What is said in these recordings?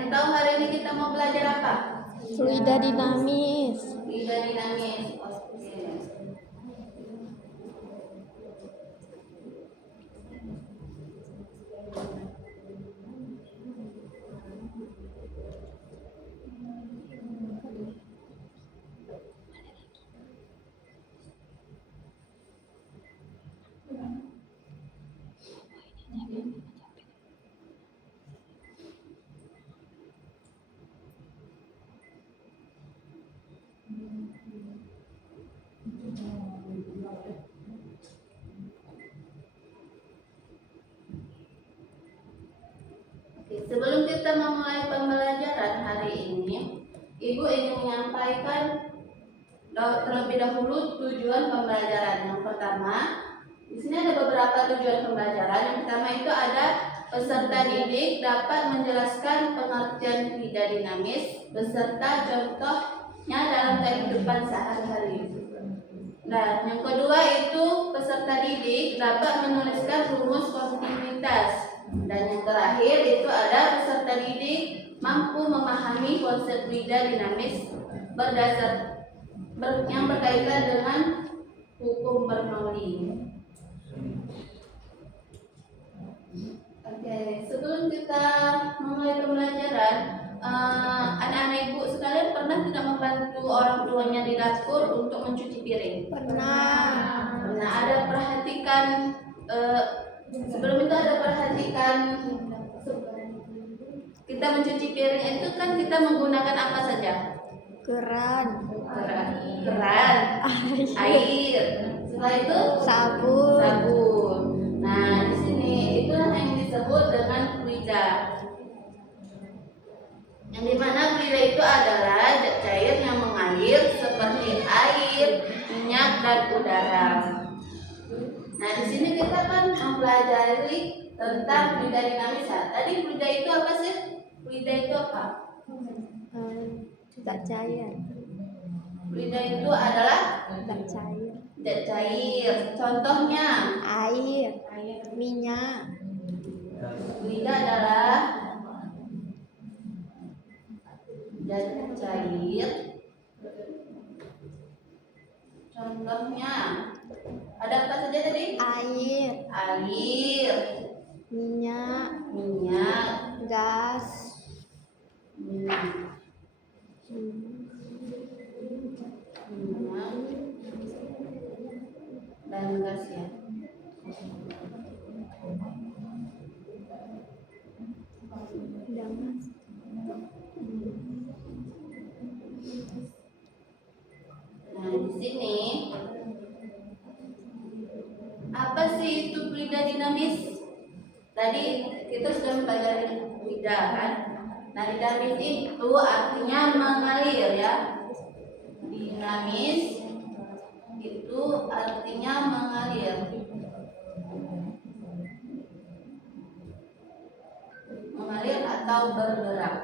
yang tahu hari ini kita mau belajar apa? Fluida dinamis. Fluida dinamis. Oke. Sebelum kita memulai pembelajaran hari ini, Ibu ingin menyampaikan terlebih dahulu tujuan pembelajaran. Yang pertama, di sini ada beberapa tujuan pembelajaran. Yang pertama itu ada peserta didik dapat menjelaskan pengertian fluida dinamis beserta contohnya dalam kehidupan sehari-hari. Dan yang kedua itu peserta didik dapat menuliskan rumus kontinuitas. Dan yang terakhir itu ada peserta didik mampu memahami konsep fluida dinamis yang berkaitan dengan hukum Bernoulli. Oke, sebelum kita memulai pembelajaran, anak-anak ibu sekalian pernah tidak membantu orang tuanya di dapur untuk mencuci piring? Pernah. Ada perhatikan sebelum itu ada perhatikan kita mencuci piring itu kan kita menggunakan apa saja? Keran, air. Setelah itu sabun. Nah, di sini itulah yang disebut dengan fluida. Yang dimana fluida itu adalah zat cair yang mengalir seperti air, minyak, dan udara. Nah, di sini kita kan mempelajari tentang fluida dinamis. Tadi fluida itu apa sih? Fluida itu apa? Zat cair. Fluida itu adalah Zat cair. zat cair. Contohnya Air, minyak. fluida adalah zat cair. Contohnya ada apa saja tadi? Air, minyak, gas, minyak, dan gas ya. Nah, di sini apa sih itu fluida dinamis? Tadi kita sudah mempelajari fluida kan? Nah, dinamis itu artinya mengalir ya. Dinamis itu artinya mengalir. Mengalir atau bergerak.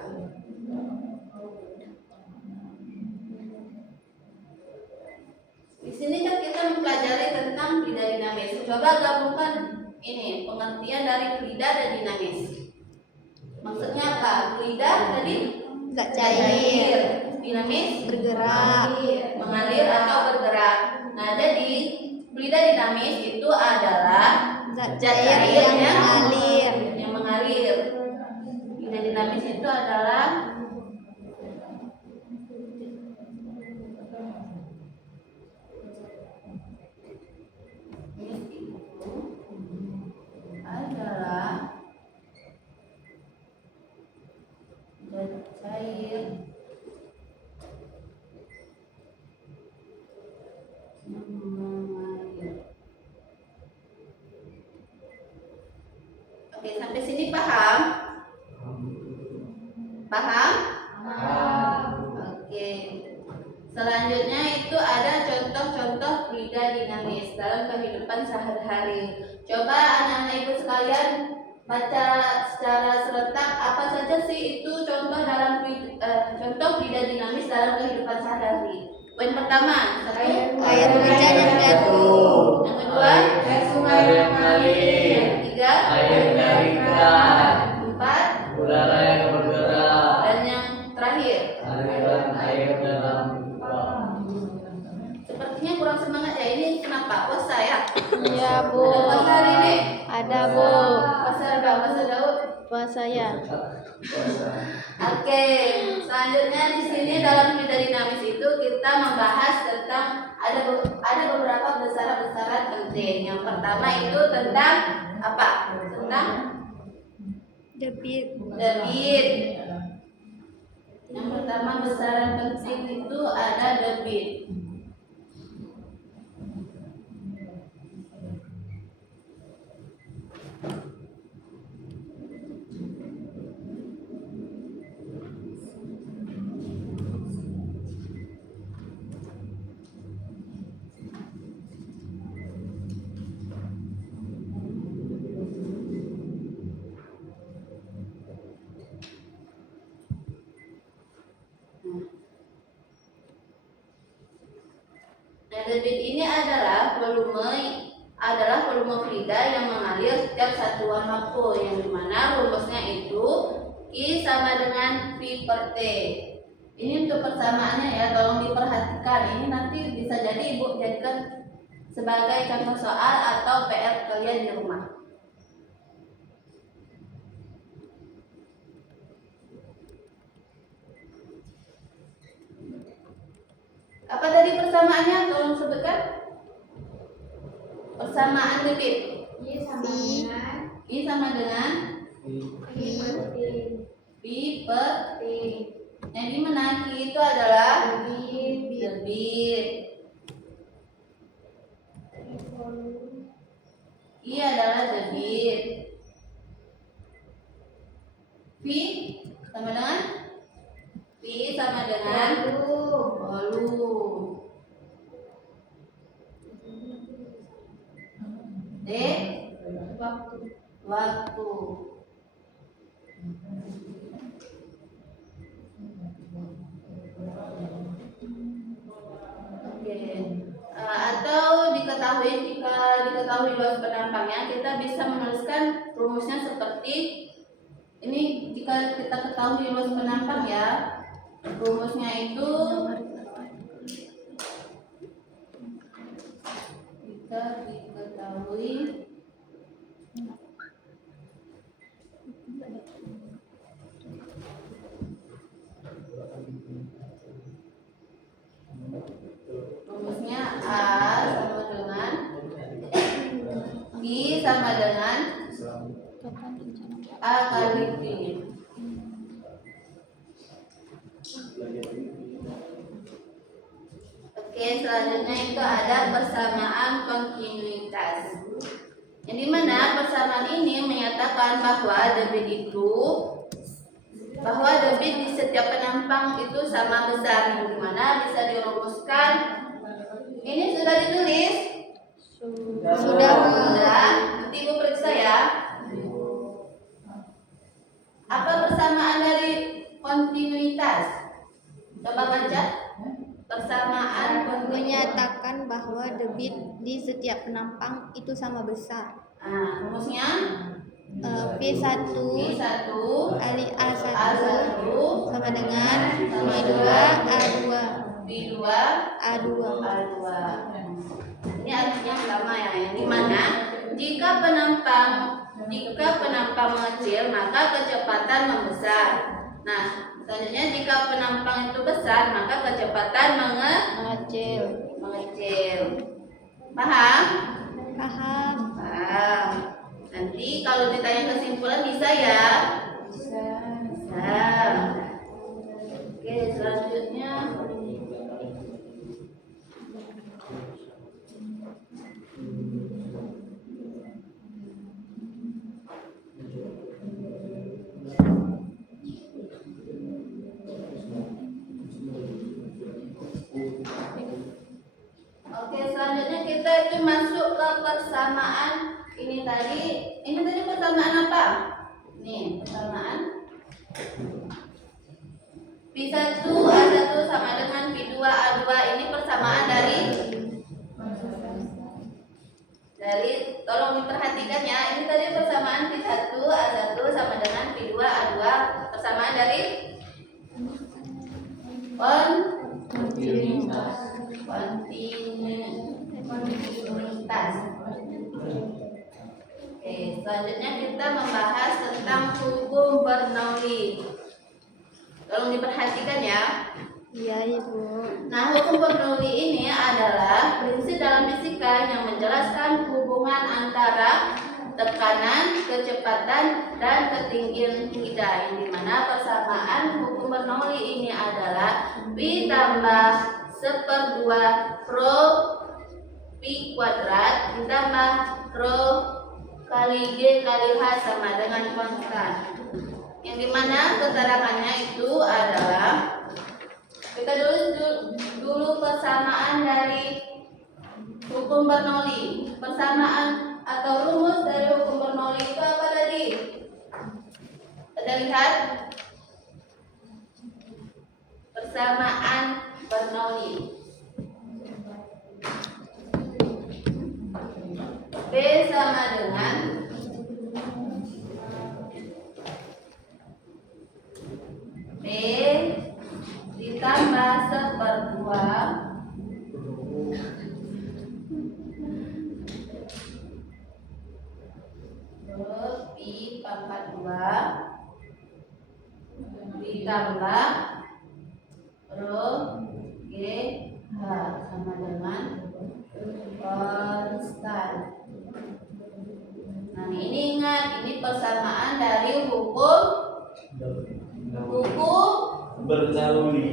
Di sini kan kita mempelajari tentang fluida dinamis. Coba gabungkan ini pengertian dari fluida dan dinamis. Maksudnya apa? Fluida tadi zat cair, dinamis bergerak, mengalir atau bergerak. Nah, jadi fluida dinamis itu adalah zat zat cair cair yang mengalir. Fluida dinamis itu adalah zat cair yang mengalir. Oke, sampai sini paham? Paham? Oke. Selanjutnya itu ada contoh-contoh fluida dinamis dalam kehidupan sehari-hari. Coba anak-anak ibu sekalian baca secara serentak apa saja sih itu contoh dalam contoh fluida dinamis dalam kehidupan sehari-hari. Poin pertama, air hujan yang jatuh. Yang kedua, air sungai yang mengalir. Yang ketiga, air dari keran. Empat, udara yang bergerak. kurang semangat ya. Ini kenapa? Puasa ya? Iya, Bu. Ada puasa hari ini? Ada, Bu. Puasa apa? Puasa Daud? Puasa ya. Oke, selanjutnya di sini dalam hidrodinamis itu kita membahas tentang ada beberapa besaran-besaran penting. Yang pertama itu tentang apa? Tentang Debit. debit. Yang pertama besaran penting itu ada debit. Nah, debit ini adalah volume fluida yang mengalir setiap satuan waktu, yang dimana rumusnya itu I sama dengan V per T. Ini untuk persamaannya ya, tolong diperhatikan. Ini nanti bisa jadi Ibu jadikan sebagai contoh soal atau PR kalian di rumah. Apa tadi persamaannya? Tolong sebutkan. Persamaan debit. I sama dengan V per T. Yang dimana Q itu adalah debit. I adalah debit. V sama dengan volume. D waktu. Atau jika diketahui luas penampangnya, kita bisa menuliskan rumusnya seperti ini. Jika kita ketahui luas penampang ya, rumusnya itu jika diketahui rumusnya A sama dengan I sama dengan A kali V. Oke, selanjutnya itu ada persamaan kontinuitas. Yang dimana persamaan ini menyatakan bahwa debit di setiap penampang itu sama besar. Yang dimana bisa dirumuskan. Ini sudah ditulis? Sudah. Nanti Ibu periksa ya. Apa persamaan dari kontinuitas? Coba baca. Persamaan Menyatakan bahwa debit di setiap penampang itu sama besar. Rumusnya P1 kali A1 A1 sama dengan V2 A2. V2 A2. Ini artinya sama ya, yang dimana jika penampang mengecil maka kecepatan membesar. Nah, selanjutnya jika penampang itu besar maka kecepatan Mengecil. Paham? Paham. Nanti kalau ditanya kesimpulan bisa ya? Bisa. Oke, selanjutnya kita itu masuk ke persamaan ini tadi persamaan apa? Nih, persamaan P1 A1 sama dengan P2 A2. Ini persamaan dari tolong diperhatikan ya. Ini tadi persamaan P1 A1 sama dengan P2 A2. Persamaan dari kontinuitas. kita membahas tentang hukum Bernoulli. Tolong diperhatikan ya. Iya, Ibu. Nah, hukum Bernoulli ini adalah prinsip dalam fisika yang menjelaskan hubungan antara tekanan, kecepatan, dan ketinggian fluida, yang dimana persamaan hukum Bernoulli ini adalah V tambah 1/2 rho P kuadrat ditambah rho kali G kali H sama dengan konstan, yang dimana keterangannya itu adalah, kita dulu persamaan dari hukum Bernoulli. Persamaan atau rumus dari hukum Bernoulli itu apa tadi? Ada lihat? Persamaan Bernoulli. B sama dengan B ditambah 1/2 Pi pangkat 2 ditambah rho G H sama dengan konstan. Nah, ini ingat, ini persamaan dari hukum Bernoulli. Hukum Bernoulli.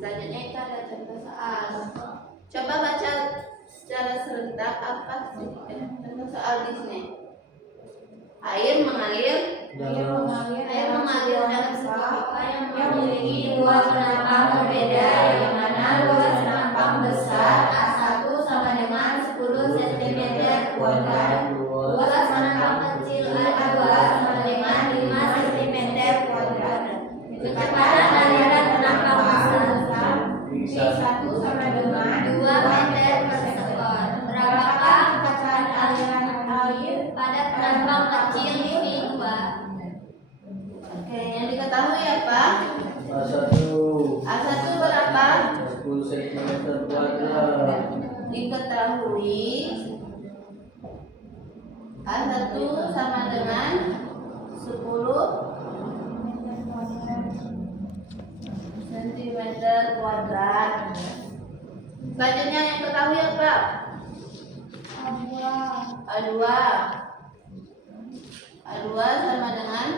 Selanjutnya kita ada contoh soal. Coba baca secara serentak apa sih contoh soal di sini. Air mengalir dalam sebuah pipa yang memiliki dua penampang berbeda, yang mana luas penampang besar A1 sama dengan 10 cm kuadrat, luas penampang kecil A2 sama dengan 5 cm kuadrat. Kecepatan aliran penampang besar V1 sama dengan 2 meter per sekon. Berapakah kecepatan aliran air pada penampang kecil V2? Oke, yang diketahui apa? A1 berapa? 10 cm kuadrat. Diketahui A1 sama dengan 10 cm kuadrat. Selanjutnya yang ketahui apa? A2 sama dengan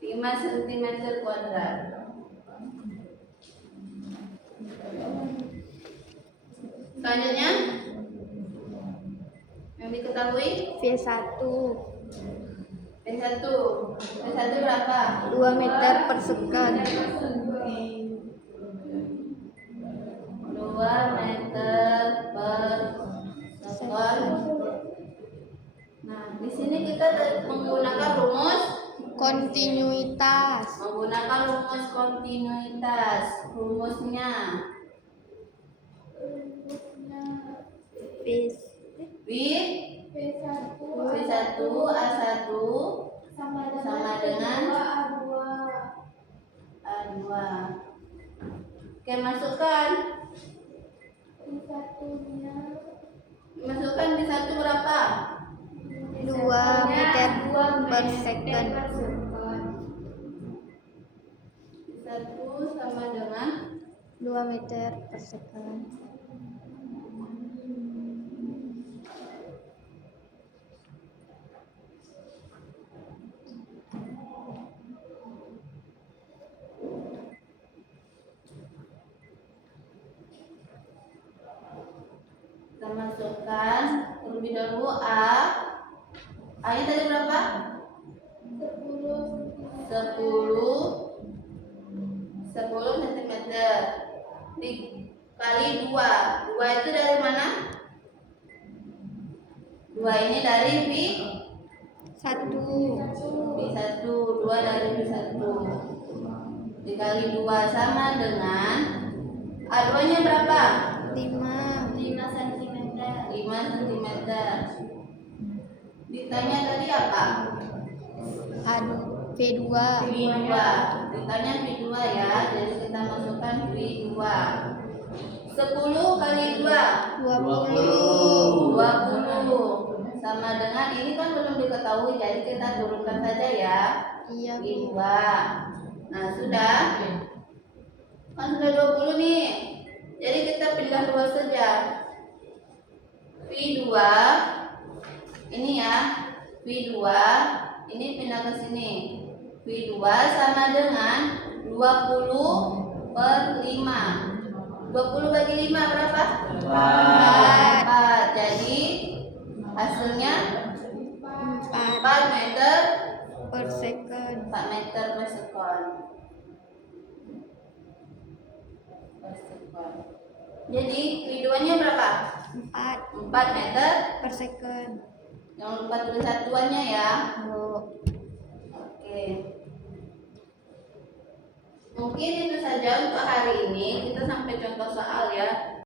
5 cm kuadrat. Selanjutnya yang diketahui V1 V1 berapa? 2 meter per sekon. 2 meter per sekon. Nah, di sini kita menggunakan rumus Kontinuitas. Rumusnya V1 A1 sama dengan A2. Oke, masukkan V1 berapa? 2 meter per sekon. V1 sama dengan 2 meter per sekon. Kita masukkan terlebih dahulu A-nya tadi berapa? 10 cm dikali 2 itu dari mana? 2 ini dari V1 V1, 2 dari V1 dikali 2 sama dengan A2-nya berapa? 5 cm. 5 cm. Ditanya tadi apa? V2 V2. Ditanya V2 ya. Jadi kita masukkan V2. 10 kali 2 20 20. Sama dengan ini kan belum diketahui, jadi kita turunkan saja ya. iya V2. Bu. Nah, sudah. Kan sudah 20 nih. Jadi kita pindah luas saja. V2 ini ya. V2 ini pindah ke sini. V2 sama dengan 20 per 5. 20 bagi 5 berapa? 4. Jadi hasilnya 4 meter per second. 4 meter per sekon. Jadi V2-nya berapa? 4 meter per second. Jangan lupa tulis satuannya ya. Bu. Oke. Mungkin itu saja untuk hari ini. Kita sampai contoh soal ya.